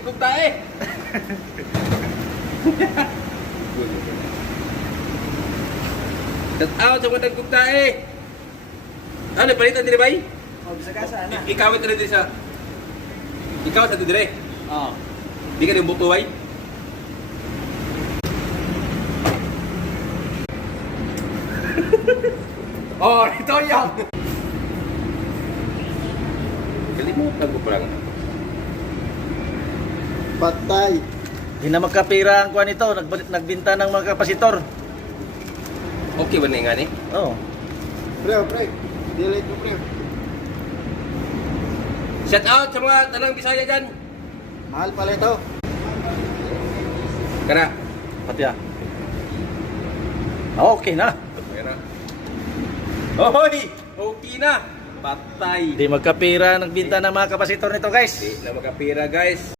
dagkog tae. Shout out sa mga dagkog tae. Ano, palitan din ba? O, bisa kasa na. Ikaw ito rin sa... Ikaw sa ito dire. Oo. Di ka rin butuway. Oh, ito yun. Kalimutan ko pa lang. Patay. Hindi na magkapira ang kuha nito. Nagbinta ng mga kapasitor. Okay ba na nga ni? Oo. Pre. Delete mo, pre. Shout out sa mga tanang Bisaya dyan. Mahal pala ito. Kana. Pati ah. Okay na. Kana. Hoy! Okay na. Patay. Hindi magkapira. Nagbinta ng mga kapasitor nito guys. Di na makapira guys.